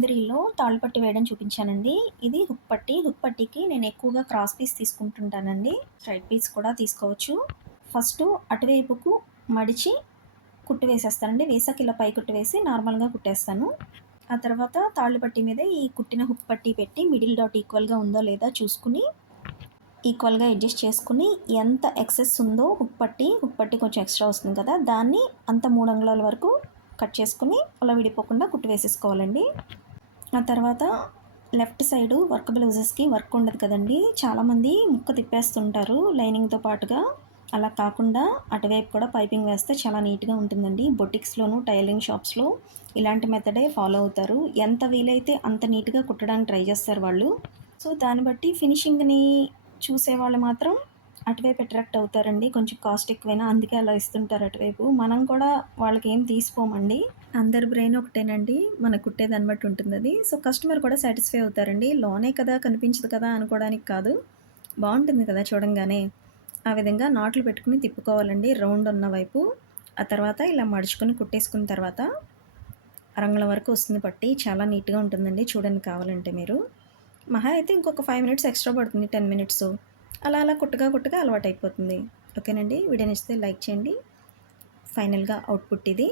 కుందిరీలో తాళ్ళు పట్టి వేయడం చూపించానండి. ఇది హుక్ పట్టి. హుక్ పట్టీకి నేను ఎక్కువగా క్రాస్ పీస్ తీసుకుంటుంటానండి. స్ట్రైట్ పీస్ కూడా తీసుకోవచ్చు. ఫస్టు అటువైపుకు మడిచి కుట్టు వేసేస్తానండి. వేసాక ఇలా పై కుట్టు వేసి నార్మల్‌గా కుట్టేస్తాను. ఆ తర్వాత తాళ్ళు పట్టీ మీదే ఈ కుట్టిన హుక్ పట్టీ పెట్టి మిడిల్ డాట్ ఈక్వల్‌గా ఉందో లేదా చూసుకొని, ఈక్వల్‌గా అడ్జస్ట్ చేసుకొని, ఎంత ఎక్సెస్ ఉందో హుక్ పట్టీ కొంచెం ఎక్స్‌ట్రా వస్తుంది కదా! దాన్ని అంత 3 అంగుళాల వరకు కట్ చేసుకొని అలా విడిపోకుండా కుట్టు వేసేసుకోవాలండి. ఆ తర్వాత లెఫ్ట్ సైడు వర్క్ బ్లౌజెస్‌కి వర్క్ ఉండదు కదండీ! చాలామంది ముక్క తిప్పేస్తుంటారు లైనింగ్‌తో పాటుగా. అలా కాకుండా అటువైపు కూడా పైపింగ్ వేస్తే చాలా నీట్‌గా ఉంటుందండి. బొటిక్స్‌లోను, టైలరింగ్ షాప్స్‌లో ఇలాంటి మెథడే ఫాలో అవుతారు. ఎంత వీలైతే అంత నీట్‌గా కుట్టడానికి ట్రై చేస్తారు వాళ్ళు. సో, దాన్ని బట్టి ఫినిషింగ్‌ని చూసేవాళ్ళు మాత్రం అటువైపు అట్రాక్ట్ అవుతారండి. కొంచెం కాస్ట్ ఎక్కువైనా అందుకే అలా ఇస్తుంటారు అటువైపు. మనం కూడా వాళ్ళకేం తీసిపోమండి. అందరి బ్రెయిన్ ఒకటేనండి. మనం కుట్టేదాన్ని బట్టి ఉంటుందది. సో, కస్టమర్ కూడా సాటిస్ఫై అవుతారండి. లోనే కదా కనిపించదు కదా అనుకోవడానికి కాదు. బావుంటుంది కదా చూడంగానే. ఆ విధంగా నాట్లు పెట్టుకొని తిప్పుకోవాలండి రౌండ్ ఉన్న వైపు. ఆ తర్వాత ఇలా మడుచుకొని కుట్టేసుకున్న తర్వాత అరంగుళం వరకు వస్తుంది పట్టి. చాలా నీట్‌గా ఉంటుందండి చూడండి కావాలంటే మీరు. మహా అయితే ఇంకొక 5 మినిట్స్ ఎక్స్‌ట్రా పడుతుంది. 10 మినిట్సు. అలా అలా కుట్టగా అలవాటయిపోతుంది. ఓకేనండి. వీడియో నచ్చితే లైక్ చేయండి. ఫైనల్‌గా అవుట్‌పుట్ ఇది.